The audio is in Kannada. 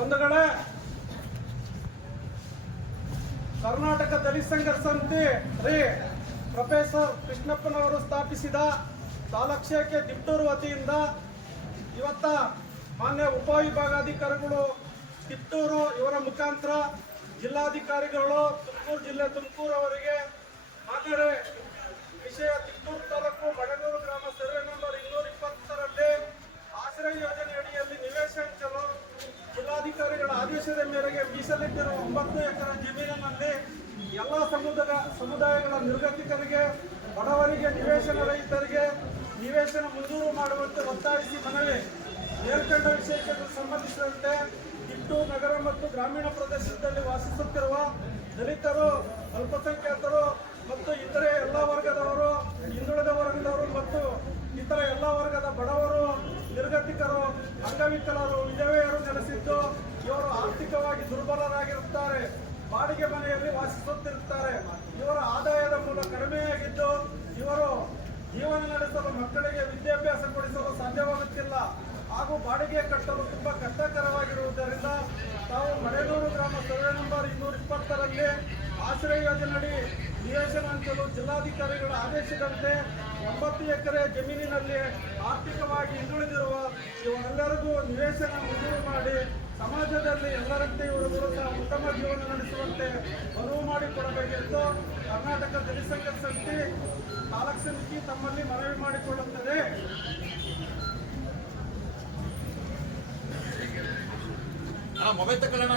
ಬಂಧುಗಳೇ, ಕರ್ನಾಟಕ ದಲಿತ ಸಂಘರ್ಷ ಸಮಿತಿ ಪ್ರೊಫೆಸರ್ ಕೃಷ್ಣಪ್ಪನವರು ಸ್ಥಾಪಿಸಿದ ತಾಲಕ್ಷೇಕೆ ತಿಪ್ಟೂರು ವತಿಯಿಂದ ಇವತ್ತ ಮಾನ್ಯ ಉಪವಿಭಾಗಾಧಿಕಾರಿಗಳು ತಿಪ್ಟೂರು ಇವರ ಮುಖಾಂತರ ಜಿಲ್ಲಾಧಿಕಾರಿಗಳು ತುಮಕೂರು ಜಿಲ್ಲೆ ತುಮಕೂರು ಅವರಿಗೆ ಮಾತನಾಡಿ ವಿಷಯ ತಿಪ್ಟೂರು ತಾಲೂಕು ಮಡನೂರು ಗ್ರಾಮ ಸರ್ವೆ ನಂಬರ್ 220ರಲ್ಲಿ ಆಶ್ರಯ ಯೋಜನೆ ಅಡಿಯಲ್ಲಿ ನಿವೇಶ ಹಂಚಲು ಜಿಲ್ಲಾಧಿಕಾರಿಗಳ ಆದೇಶದ ಮೇರೆಗೆ ಮೀಸಲಿಟ್ಟಿರುವ 9 ಎಕರೆ ಜಮೀನಿನಲ್ಲಿ ಎಲ್ಲ ಸಮುದಾಯಗಳ ನಿರ್ಗತಿಕರಿಗೆ, ಬಡವರಿಗೆ, ನಿವೇಶನ ರಹಿತರಿಗೆ ನಿವೇಶನ ಮಂಜೂರು ಮಾಡುವಂತೆ ಒತ್ತಾಯಿಸಿ ಮನವಿ. ಮೇಲ್ಕಂಡ ವಿಷಯಕ್ಕೆ ಸಂಬಂಧಿಸಿದಂತೆ ತಿಪ್ಟೂರು ನಗರ ಮತ್ತು ಗ್ರಾಮೀಣ ಪ್ರದೇಶದಲ್ಲಿ ವಾಸಿಸುತ್ತಿರುವ ದಲಿತರು, ಅಲ್ಪಸಂಖ್ಯಾತರು ಮತ್ತು ಇತರೆ ಎಲ್ಲ ವರ್ಗದವರು, ಹಿಂದುಳಿದ ವರ್ಗದವರು ಮತ್ತು ಇತರ ಎಲ್ಲ ವರ್ಗದ ಬಡವರು, ನಿರ್ಗತಿಕರು, ಅಂಗವಿಕಲರು, ವಿಧವೆಯರು ನೆಲೆಸಿದ್ದು ಇವರು ಆರ್ಥಿಕವಾಗಿ ದುರ್ಬಲರಾಗಿರುತ್ತಾರೆ. ಬಾಡಿಗೆ ಮನೆಯಲ್ಲಿ ವಾಸಿಸುತ್ತಿರುತ್ತಾರೆ. ಇವರ ಆದಾಯದ ಮೂಲ ಕಡಿಮೆಯಾಗಿದ್ದು ಇವರು ಜೀವನ ನಡೆಸಲು, ಮಕ್ಕಳಿಗೆ ವಿದ್ಯಾಭ್ಯಾಸ ಕೊಡಿಸಲು ಸಾಧ್ಯವಾಗುತ್ತಿಲ್ಲ ಹಾಗೂ ಬಾಡಿಗೆ ಕಟ್ಟಲು ತುಂಬಾ ಕಷ್ಟಕರವಾಗಿರುವುದರಿಂದ ತಾವು ಮಡೇನೂರು ಗ್ರಾಮ ಸರ್ವೆ ನಂಬರ್ 220ರಲ್ಲಿ ಆಶ್ರಯ ಯೋಜನೆಯಡಿ ನಿವೇಶನ ಹಂಚಲು ಜಿಲ್ಲಾಧಿಕಾರಿಗಳ ಆದೇಶದಂತೆ 9 ಎಕರೆ ಜಮೀನಿನಲ್ಲಿ ಆರ್ಥಿಕವಾಗಿ ಹಿಂದುಳಿದಿರುವ ಇವರೆಲ್ಲರಿಗೂ ನಿವೇಶನ ಮಂಜೂರು ಮಾಡಿ ಸಮಾಜದಲ್ಲಿ ಎಲ್ಲರಂತೆ ಇವರುಗಳು ಉತ್ತಮ ಜೀವನ ನಡೆಸುವಂತೆ ಅನುವು ಮಾಡಿಕೊಡಬೇಕೆಂದು ಕರ್ನಾಟಕ ದಲಿತ ಸಂಘರ್ಷ ಸಮಿತಿ ತಾಲೂಕು ಸಮಿತಿ ತಮ್ಮಲ್ಲಿ ಮನವಿ ಮಾಡಿಕೊಳ್ಳುತ್ತದೆ. ಮೊಬೈಲ್ ತಗೊಳ್ಳೋಣ